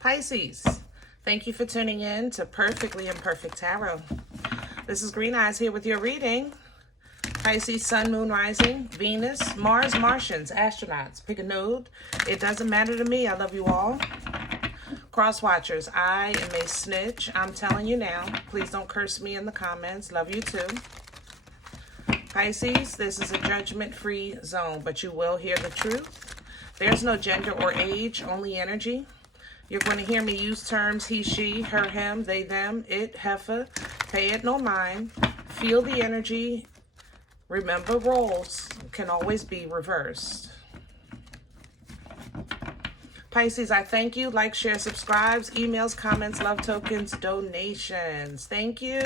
Pisces, thank you for tuning in to Perfectly Imperfect Tarot. This is Green Eyes here with your reading. Pisces, Sun, Moon, Rising, Venus, Mars, Martians, astronauts. Pick a node. It doesn't matter to me. I love you all. Cross watchers, I am a snitch. I'm telling you now. Please don't curse me in the comments. Love you too. Pisces, this is a judgment-free zone, but you will hear the truth. There's no gender or age, only energy. You're going to hear me use terms he, she, her, him, they, them, it, heifer. Pay it no mind. Feel the energy. Remember, roles can always be reversed. Pisces, I thank you. Like, share, subscribes, emails, comments, love tokens, donations. Thank you.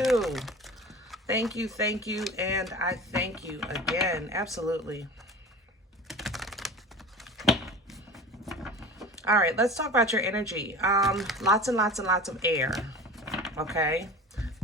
Thank you, and I thank you again. Absolutely. All right, let's talk about your energy. Lots and lots and lots of air, okay?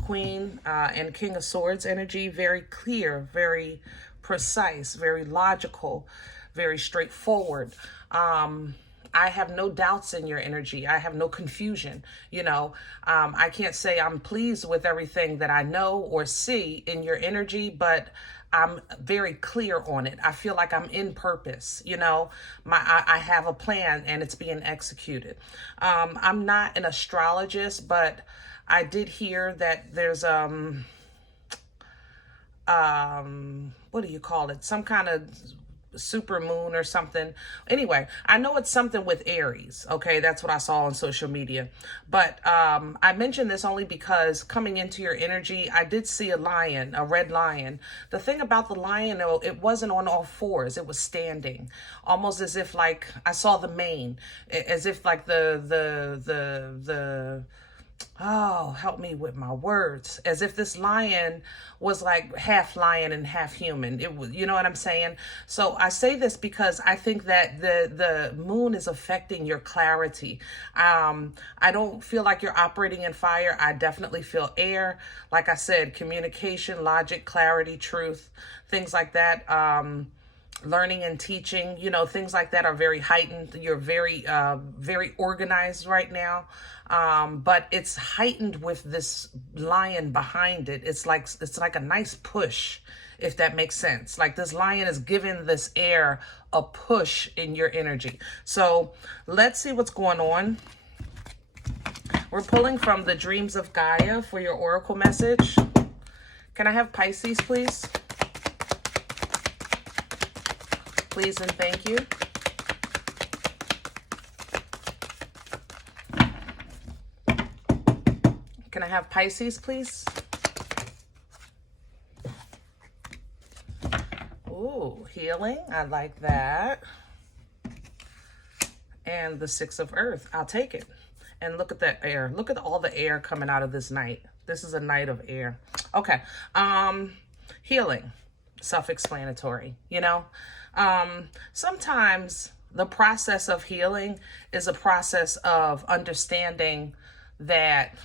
Queen and King of Swords energy, very clear, very precise, very logical, very straightforward. I have no doubts in your energy. I have no confusion. You know, I can't say I'm pleased with everything that I know or see in your energy, but I'm very clear on it. I feel like I'm in purpose. You know, I have a plan and it's being executed. I'm not an astrologist, but I did hear that there's what do you call it? Some kind of super moon or something. Anyway, I know it's something with Aries. Okay, that's what I saw on social media. But I mentioned this only because coming into your energy, I did see a lion, a red lion. The thing about the lion, though, it wasn't on all fours. It was standing, almost as if like I saw the mane, as if like oh, help me with my words. As if this lion was like half lion and half human. It was, you know what I'm saying? So I say this because I think that the moon is affecting your clarity. I don't feel like you're operating in fire. I definitely feel air. Like I said, communication, logic, clarity, truth, things like that. Learning and teaching, you know, things like that are very heightened. You're very, very organized right now. But it's heightened with this lion behind it. It's like a nice push, if that makes sense. Like this lion is giving this air a push in your energy. So let's see what's going on. We're pulling from the Dreams of Gaia for your oracle message. Can I have Pisces, please? Please and thank you. Can I have Pisces, please? Ooh, healing. I like that. And the Six of Earth. I'll take it. And look at that air. Look at all the air coming out of this night. This is a night of air. Okay. Healing. Self-explanatory, you know? Sometimes the process of healing is a process of understanding that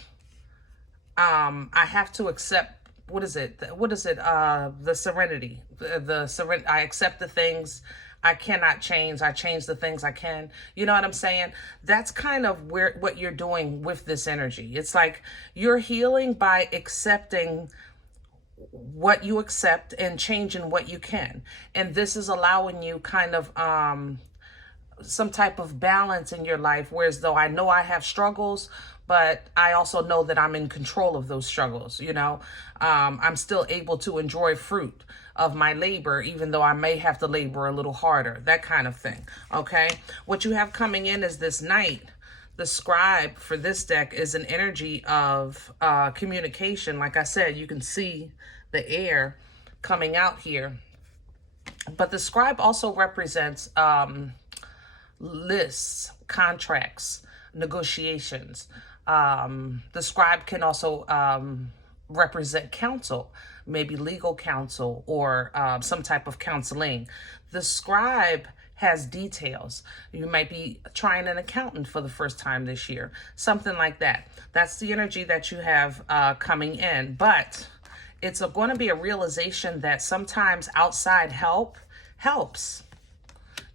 I have to accept, what is it? The serenity. I accept the things I cannot change. I change the things I can. You know what I'm saying? That's kind of what you're doing with this energy. It's like you're healing by accepting what you accept and changing what you can. And this is allowing you kind of some type of balance in your life, whereas though I know I have struggles, but I also know that I'm in control of those struggles. You know, I'm still able to enjoy fruit of my labor, even though I may have to labor a little harder, that kind of thing. Okay. What you have coming in is this Knight. The Scribe for this deck is an energy of communication. Like I said, you can see the air coming out here. But the Scribe also represents lists, contracts, negotiations. The Scribe can also represent counsel, maybe legal counsel or some type of counseling. The Scribe has details. You might be trying an accountant for the first time this year, something like that. That's the energy that you have coming in. But it's going to be a realization that sometimes outside help helps.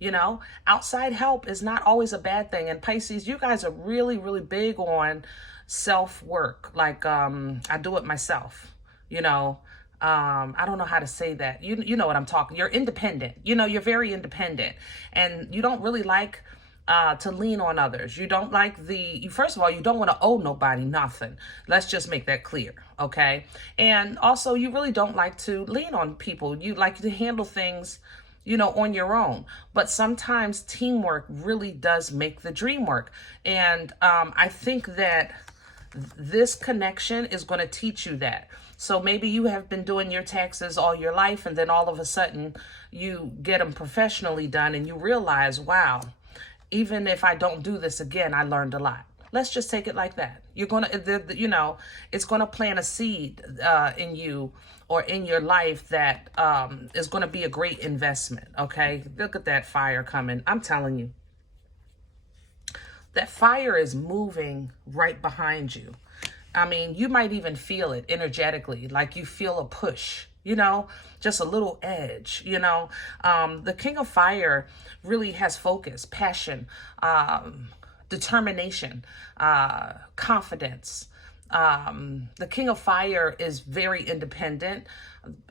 You know, outside help is not always a bad thing. And Pisces, you guys are really, really big on self-work. Like, I do it myself, you know. I don't know how to say that. You know what I'm talking. You're independent. You know, you're very independent, and you don't really like to lean on others. You don't like first of all, you don't want to owe nobody nothing. Let's just make that clear, okay? And also, you really don't like to lean on people. You like to handle things, you know, on your own. But sometimes teamwork really does make the dream work. And I think that this connection is going to teach you that. So maybe you have been doing your taxes all your life, and then all of a sudden you get them professionally done, and you realize, wow, even if I don't do this again, I learned a lot. Let's just take it like that. You're going to, you know, it's going to plant a seed in you or in your life that is going to be a great investment, okay? Look at that fire coming. I'm telling you. That fire is moving right behind you. I mean, you might even feel it energetically, like you feel a push, you know, just a little edge, you know. The King of Fire really has focus, passion, determination, confidence. The King of Fire is very independent,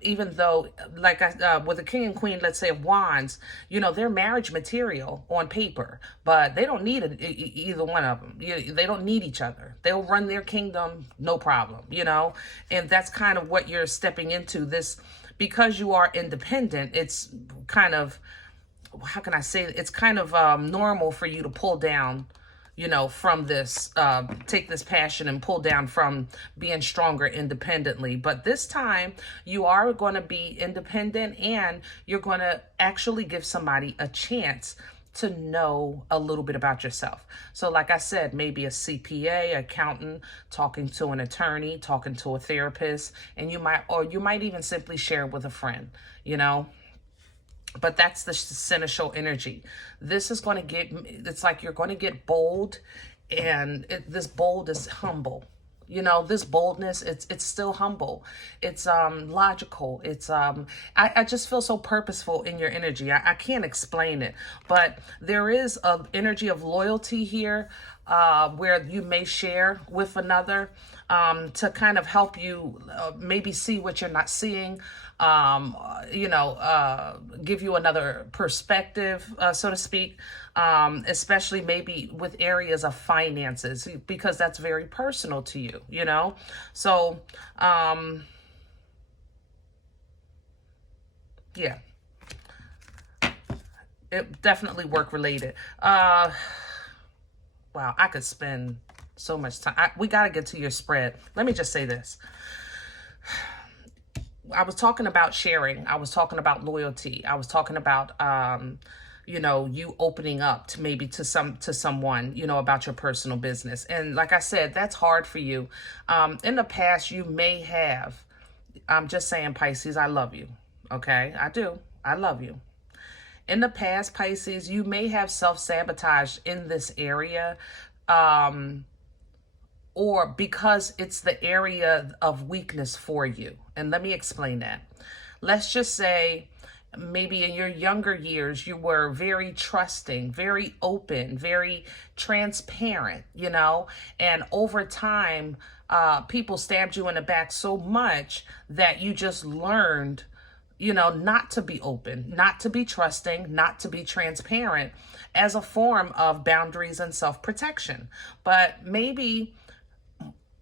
even though, like with the King and Queen, let's say, of Wands, you know, they're marriage material on paper, but they don't need either one of them. They don't need each other. They'll run their kingdom, no problem, you know, and that's kind of what you're stepping into. This, because you are independent, it's kind of, how can I say it? It's kind of normal for you to pull down, you know, from this, take this passion and pull down from being stronger independently. But this time you are going to be independent, and you're going to actually give somebody a chance to know a little bit about yourself. So like I said, maybe a CPA, accountant, talking to an attorney, talking to a therapist, and you might even simply share with a friend, you know. But that's the seneschal energy. This is going to get, it's like you're going to get bold, and this bold is humble. You know, this boldness, it's still humble. It's logical. It's I just feel so purposeful in your energy. I can't explain it, but there is an energy of loyalty here, where you may share with another to kind of help you maybe see what you're not seeing. You know, give you another perspective, so to speak, especially maybe with areas of finances, because that's very personal to you, you know? So, yeah, it definitely work related. Wow, I could spend so much time. We got to get to your spread. Let me just say this. I was talking about sharing. I was talking about loyalty. I was talking about, you know, you opening up to maybe to someone, you know, about your personal business. And like I said, that's hard for you. In the past, you may have, I'm just saying, Pisces, I love you. Okay, I do. I love you. In the past, Pisces, you may have self-sabotaged in this area, or because it's the area of weakness for you. And let me explain that. Let's just say maybe in your younger years, you were very trusting, very open, very transparent, you know, and over time, people stabbed you in the back so much that you just learned, you know, not to be open, not to be trusting, not to be transparent, as a form of boundaries and self-protection. But maybe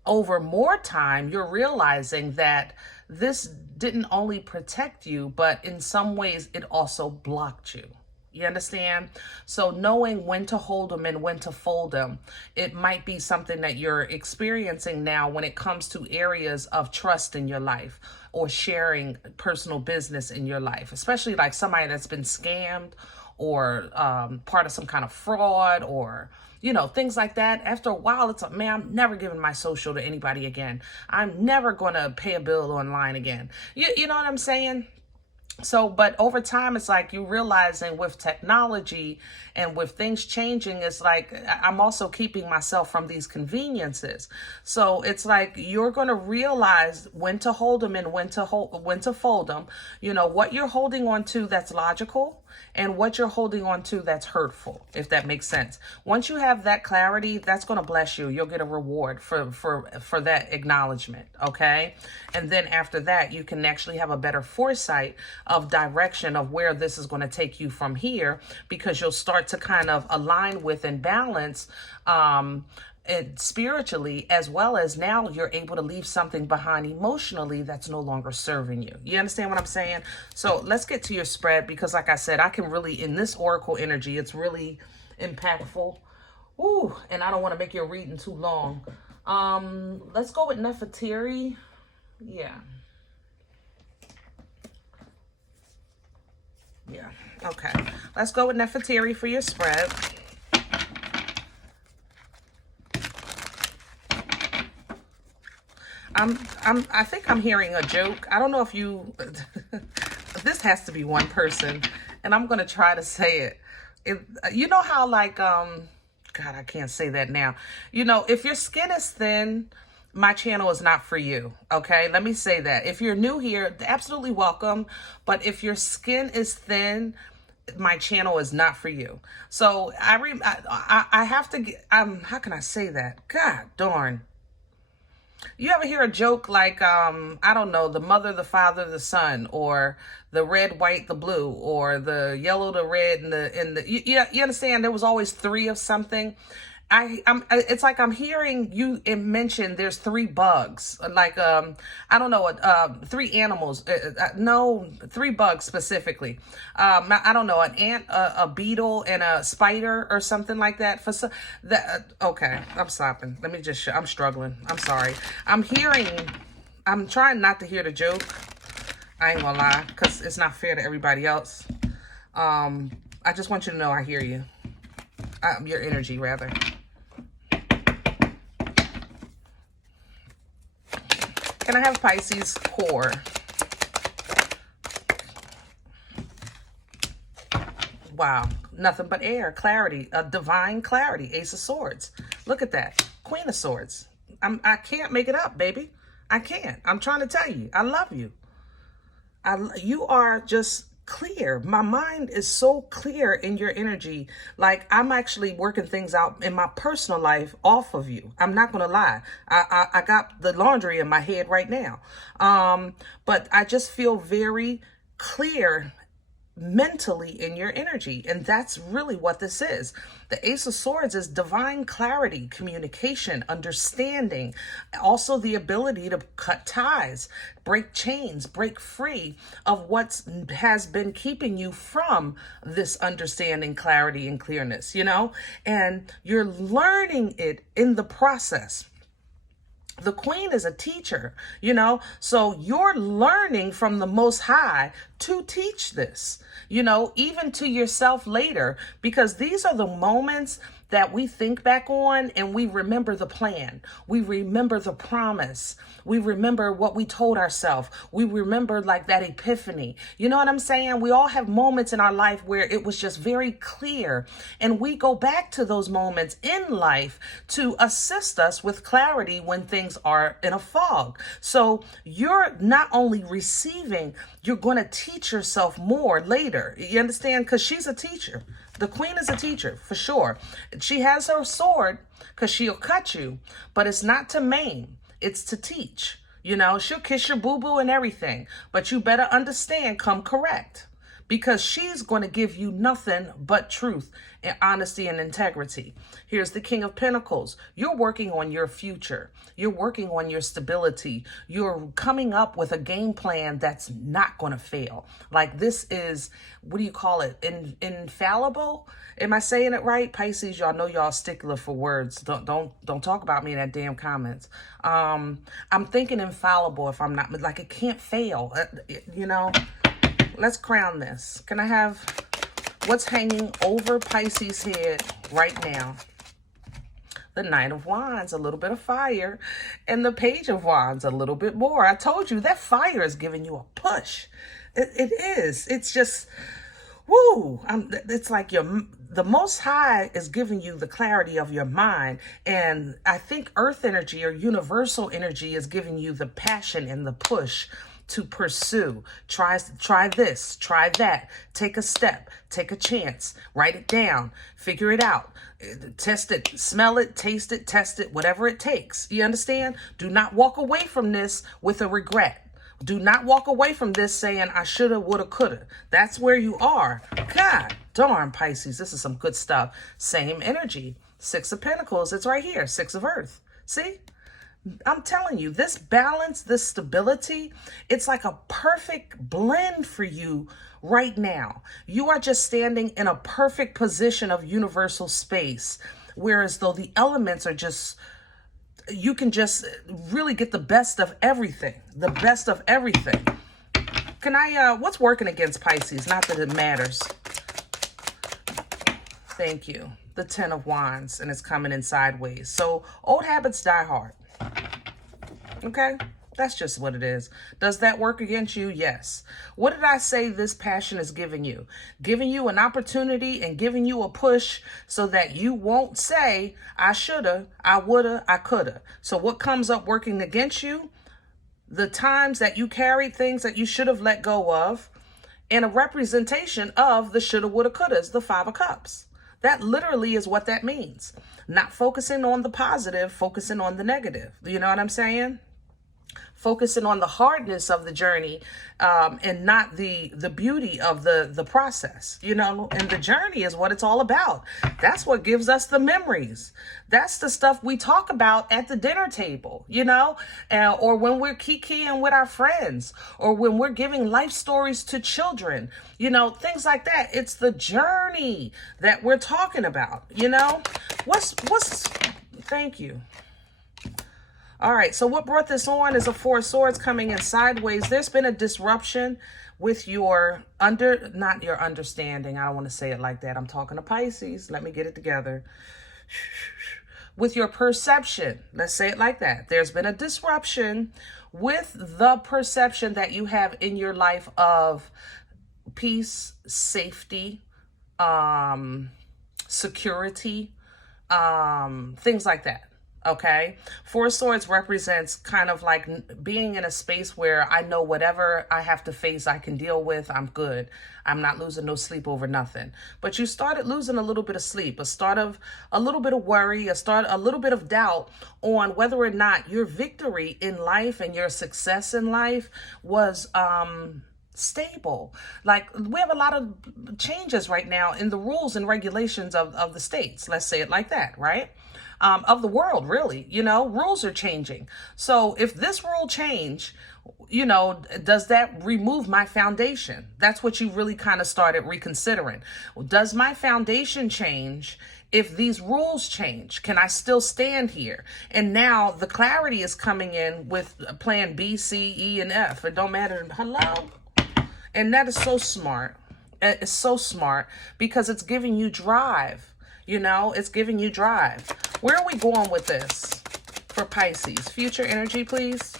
over more time, you're realizing that this didn't only protect you, but in some ways it also blocked you. You understand? So knowing when to hold them and when to fold them, it might be something that you're experiencing now when it comes to areas of trust in your life or sharing personal business in your life, especially like somebody that's been scammed or part of some kind of fraud or, you know, things like that. After a while, it's like, man, I'm never giving my social to anybody again. I'm never going to pay a bill online again. You know what I'm saying? So, but over time, it's like you realizing with technology and with things changing, it's like I'm also keeping myself from these conveniences. So it's like you're going to realize when to hold them and when to fold them. You know, what you're holding on to that's logical and what you're holding on to that's hurtful, if that makes sense. Once you have that clarity, that's going to bless you. You'll get a reward for that acknowledgement, okay? And then after that, you can actually have a better foresight of direction of where this is going to take you from here, because you'll start to kind of align with and balance and spiritually, as well as now you're able to leave something behind emotionally that's no longer serving you. You understand what I'm saying? So let's get to your spread, because like I said, I can really, in this oracle energy, it's really impactful. Ooh, and I don't want to make your reading too long. Let's go with Nefertiti. Yeah. Yeah. Okay. Let's go with Nefertiti for your spread. I think I'm hearing a joke. I don't know if you, this has to be one person, and I'm going to try to say it. You know how like, God, I can't say that now. You know, if your skin is thin, my channel is not for you. Okay. Let me say that. If you're new here, absolutely welcome. But if your skin is thin, my channel is not for you. So I have to get, how can I say that? God darn. You ever hear a joke like, I don't know, the mother, the father, the son, or the red, white, the blue, or the yellow, the red, and you understand? There was always three of something. It's like I'm hearing you mention there's three bugs, like, I don't know, three animals, no, three bugs specifically. I don't know, an ant, a beetle, and a spider or something like that. Okay, I'm stopping. Let me just, I'm struggling. I'm sorry. I'm trying not to hear the joke. I ain't gonna lie, because it's not fair to everybody else. I just want you to know I hear you. Your energy, rather. Can I have Pisces core? Wow, nothing but air, clarity, a divine clarity, Ace of Swords. Look at that, Queen of Swords. I can't make it up, baby. I can't. I'm trying to tell you, I love you. You are just clear. My mind is so clear in your energy. Like, I'm actually working things out in my personal life off of you. I'm not going to lie. I got the laundry in my head right now. But I just feel very clear mentally in your energy. And that's really what this is. The Ace of Swords is divine clarity, communication, understanding, also the ability to cut ties, break chains, break free of what has been keeping you from this understanding, clarity, and clearness, you know, and you're learning it in the process. The Queen is a teacher, you know, so you're learning from the Most High to teach this, you know, even to yourself later, because these are the moments that we think back on and we remember the plan. We remember the promise. We remember what we told ourselves. We remember like that epiphany. You know what I'm saying? We all have moments in our life where it was just very clear. And we go back to those moments in life to assist us with clarity when things are in a fog. So you're not only receiving, you're going to teach yourself more later. You understand? Because she's a teacher. The Queen is a teacher, for sure. She has her sword because she'll cut you, but it's not to maim. It's to teach. You know, she'll kiss your boo-boo and everything, but you better understand, come correct, because she's going to give you nothing but truth and honesty and integrity. Here's the King of Pentacles. You're working on your future. You're working on your stability. You're coming up with a game plan that's not going to fail. Like, this is, what do you call it? Infallible? Am I saying it right? Pisces, y'all know y'all stickler for words. Don't talk about me in that damn comments. I'm thinking infallible, if I'm not, like, it can't fail. You know, let's crown this. Can I have what's hanging over Pisces' head right now? The Knight of Wands, a little bit of fire, and the Page of Wands, a little bit more. I told you that fire is giving you a push. It is. It's just, woo. It's like the Most High is giving you the clarity of your mind. And I think Earth energy or universal energy is giving you the passion and the push to pursue. Try this, try that. Take a step, take a chance, write it down, figure it out, test it, smell it, taste it, test it, whatever it takes. You understand? Do not walk away from this with a regret. Do not walk away from this saying, I shoulda, woulda, coulda. That's where you are. God darn, Pisces, this is some good stuff. Same energy. 6 of Pentacles, it's right here. 6 of Earth. See? I'm telling you, this balance, this stability, it's like a perfect blend for you right now. You are just standing in a perfect position of universal space, whereas though the elements are just, you can just really get the best of everything. The best of everything. Can I, what's working against Pisces? Not that it matters. Thank you. The 10 of Wands, and it's coming in sideways. So old habits die hard. Okay? That's just what it is. Does that work against you? Yes. What did I say this passion is giving you? Giving you an opportunity and giving you a push so that you won't say, I shoulda, I woulda, I coulda. So what comes up working against you? The times that you carried things that you should have let go of, and a representation of the shoulda, woulda, couldas, the 5 of Cups. That literally is what that means. Not focusing on the positive, focusing on the negative. You know what I'm saying? Focusing on the hardness of the journey, and not the beauty of the process, you know, and the journey is what it's all about. That's what gives us the memories. That's the stuff we talk about at the dinner table, you know, or when we're kikiing with our friends, or when we're giving life stories to children, you know, things like that. It's the journey that we're talking about, you know. Thank you. All right, so what brought this on is a 4 of Swords coming in sideways. There's been a disruption with your not your understanding. I don't want to say it like that. I'm talking to Pisces. Let me get it together. With your perception. Let's say it like that. There's been a disruption with the perception that you have in your life of peace, safety, security, things like that. Okay. 4 of Swords represents kind of like being in a space where I know whatever I have to face, I can deal with. I'm good. I'm not losing no sleep over nothing. But you started losing a little bit of sleep, a little bit of worry, a little bit of doubt on whether or not your victory in life and your success in life was, stable. Like, we have a lot of changes right now in the rules and regulations of the states. Let's say it like that, right? Of the world, really, you know, rules are changing. So if this rule change, you know, does that remove my foundation? That's what you really kind of started reconsidering. Does my foundation change if these rules change? Can I still stand here? And now the clarity is coming in with plan B, C, E, and F. It don't matter. Hello? And that is so smart. It's so smart because it's giving you drive. You know, it's giving you drive. Where are we going with this for Pisces? Future energy, please.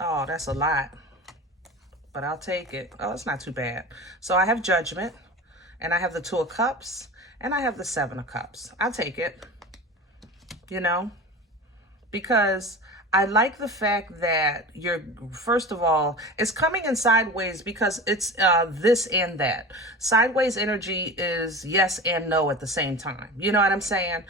Oh, that's a lot, but I'll take it. Oh, it's not too bad. So I have Judgment, and I have the 2 of Cups, and I have the 7 of Cups. I'll take it, you know, because I like the fact that you're, first of all, it's coming in sideways because it's this and that. Sideways energy is yes and no at the same time. You know what I'm saying?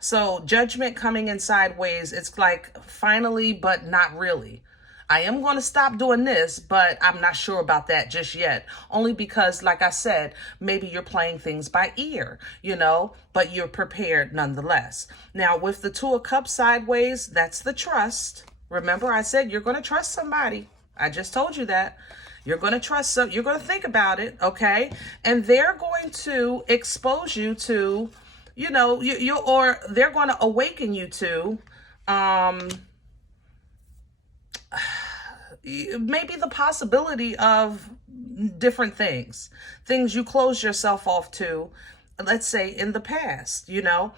So Judgment coming in sideways, it's like finally, but not really. I am going to stop doing this, but I'm not sure about that just yet. Only because, like I said, maybe you're playing things by ear, you know, but you're prepared nonetheless. Now, with the 2 of Cups sideways, that's the trust. Remember, I said you're going to trust somebody. I just told you that. You're going to trust some. You're going to think about it, okay? And they're going to expose you to, you know, or they're going to awaken you to, maybe the possibility of different things you close yourself off to, let's say in the past, you know.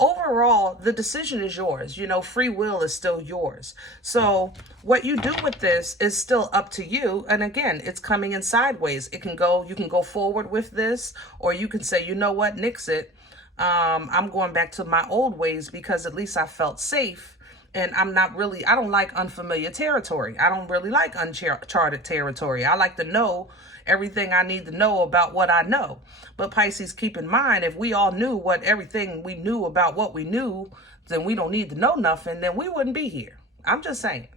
Overall, the decision is yours. You know, free will is still yours. So what you do with this is still up to you. And again, it's coming in sideways. You can go forward with this, or you can say, you know what, nix it. I'm going back to my old ways because at least I felt safe And I don't like unfamiliar territory. I don't really like uncharted territory. I like to know everything I need to know about what I know. But Pisces, keep in mind, if we all knew everything we knew about what we knew, then we don't need to know nothing, then we wouldn't be here. I'm just saying.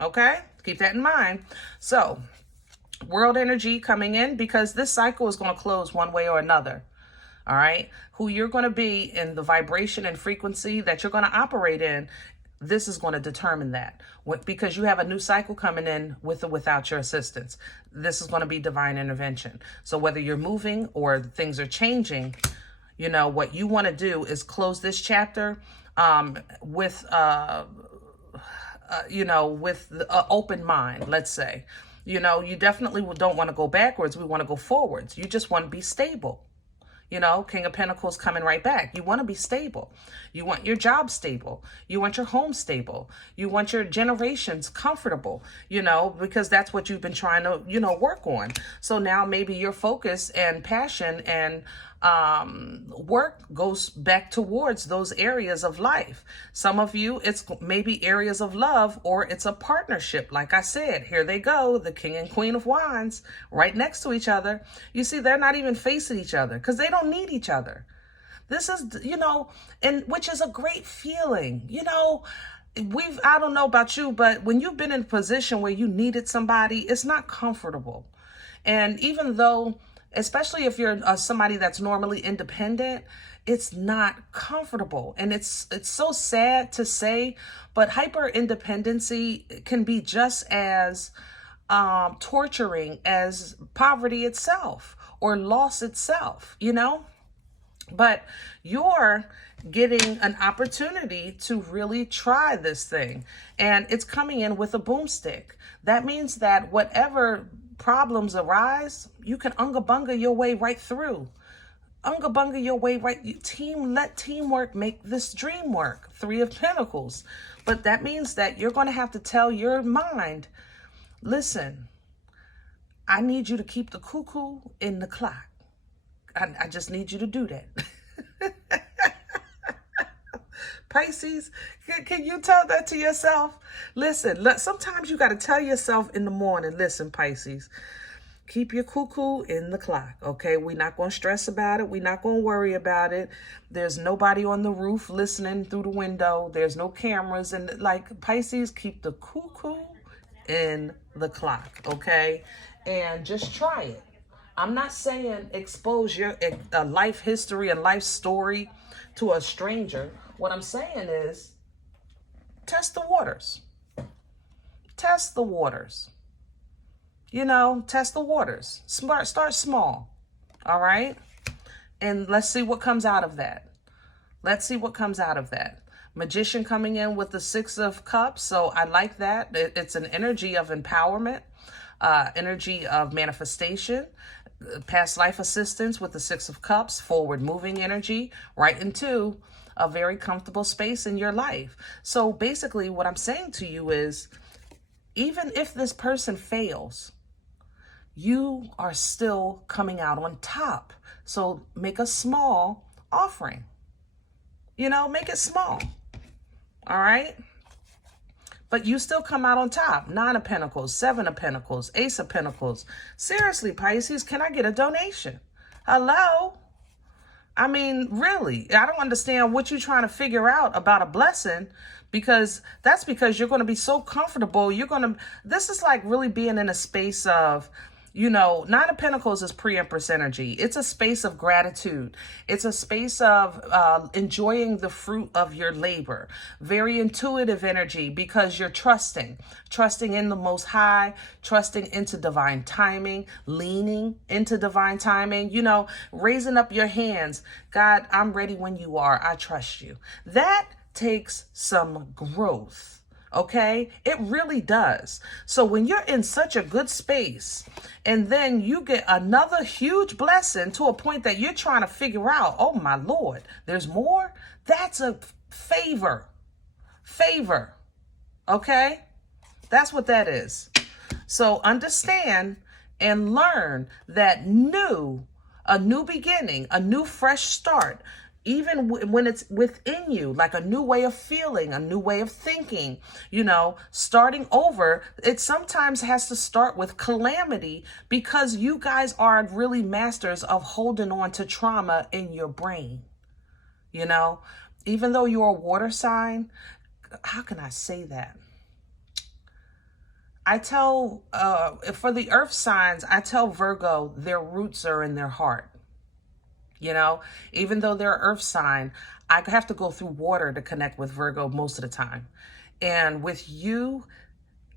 Okay? Keep that in mind. So, world energy coming in, because this cycle is going to close one way or another. All right? Who you're going to be and the vibration and frequency that you're going to operate in, this is going to determine that. Because you have a new cycle coming in with or without your assistance. This is going to be divine intervention. So whether you're moving or things are changing, you know, what you want to do is close this chapter with an open mind, let's say. You know, you definitely don't want to go backwards. We want to go forwards. You just want to be stable. You know, King of Pentacles coming right back. You want to be stable. You want your job stable. You want your home stable. You want your generations comfortable, you know, because that's what you've been trying to, you know, work on. So now maybe your focus and passion and work goes back towards those areas of life. Some of you, it's maybe areas of love, or it's a partnership. Like I said, here they go, the King and Queen of Wands right next to each other. You see, they're not even facing each other because they don't need each other. This is, you know, and which is a great feeling. You know, I don't know about you, but when you've been in a position where you needed somebody, it's not comfortable. And even though, especially if you're somebody that's normally independent, it's not comfortable. And it's so sad to say, but hyper independency can be just as torturing as poverty itself or loss itself, you know? But you're getting an opportunity to really try this thing. And it's coming in with a boomstick. That means that whatever problems arise, you can unga-bunga your way right through. Unga-bunga your way right. Let teamwork make this dream work. 3 of Pentacles. But that means that you're going to have to tell your mind, listen, I need you to keep the cuckoo in the clock. I just need you to do that. Pisces, can you tell that to yourself? Listen, sometimes you got to tell yourself in the morning, listen, Pisces, keep your cuckoo in the clock, okay? We're not going to stress about it. We're not going to worry about it. There's nobody on the roof listening through the window. There's no cameras. And like, Pisces, keep the cuckoo in the clock, okay? And just try it. I'm not saying expose your life history and life story to a stranger. What I'm saying is test the waters. Test the waters. You know, test the waters. Start small. All right? And let's see what comes out of that. Let's see what comes out of that. Magician coming in with the 6 of Cups. So I like that. It's an energy of empowerment, energy of manifestation. Past life assistance with the 6 of Cups, forward moving energy right into a very comfortable space in your life. So basically what I'm saying to you is, even if this person fails, you are still coming out on top. So make a small offering. You know, make it small. All right? But you still come out on top. 9 of Pentacles, 7 of Pentacles, Ace of Pentacles. Seriously, Pisces, can I get a donation? Hello? I mean, really, I don't understand what you're trying to figure out about a blessing, because that's because you're going to be so comfortable. This is like really being in a space of, you know, 9 of Pentacles is pre-Empress energy. It's a space of gratitude. It's a space of enjoying the fruit of your labor. Very intuitive energy, because you're trusting in the Most High, trusting into divine timing, leaning into divine timing, you know, raising up your hands. God, I'm ready when you are. I trust you. That takes some growth. Okay, it really does. So when you're in such a good space and then you get another huge blessing to a point that you're trying to figure out, oh my Lord, there's more. That's a favor. Okay, that's what that is. So understand and learn that a new beginning, a new fresh start even when it's within you, like a new way of feeling, a new way of thinking, starting over, it sometimes has to start with calamity, because you guys are really masters of holding on to trauma in your brain. Even though you're a water sign, how can I say that? I tell, for the earth signs, I tell Virgo their roots are in their heart. Even though they're earth sign, I have to go through water to connect with Virgo most of the time. And with you,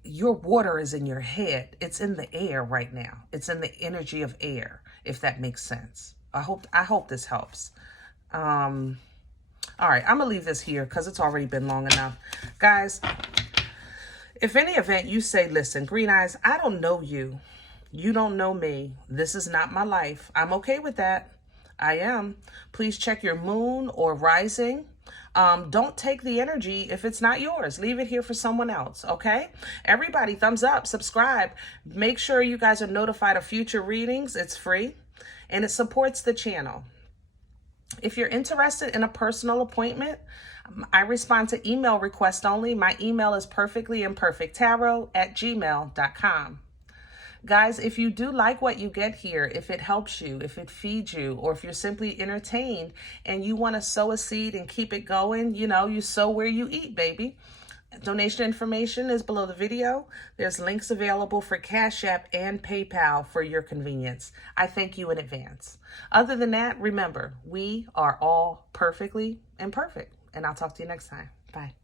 your water is in your head. It's in the air right now. It's in the energy of air, if that makes sense. I hope this helps. All right, I'm gonna leave this here because it's already been long enough. Guys, if any event you say, listen, Green Eyes, I don't know you. You don't know me. This is not my life. I'm okay with that. I am. Please check your moon or rising. Don't take the energy if it's not yours. Leave it here for someone else, okay? Everybody, thumbs up, subscribe. Make sure you guys are notified of future readings. It's free, and it supports the channel. If you're interested in a personal appointment, I respond to email requests only. My email is perfectlyimperfecttarot@gmail.com. Guys, if you do like what you get here, if it helps you, if it feeds you, or if you're simply entertained and you want to sow a seed and keep it going, you sow where you eat, baby. Donation information is below the video. There's links available for CashApp and PayPal for your convenience. I thank you in advance. Other than that, remember, we are all perfectly imperfect. And I'll talk to you next time. Bye.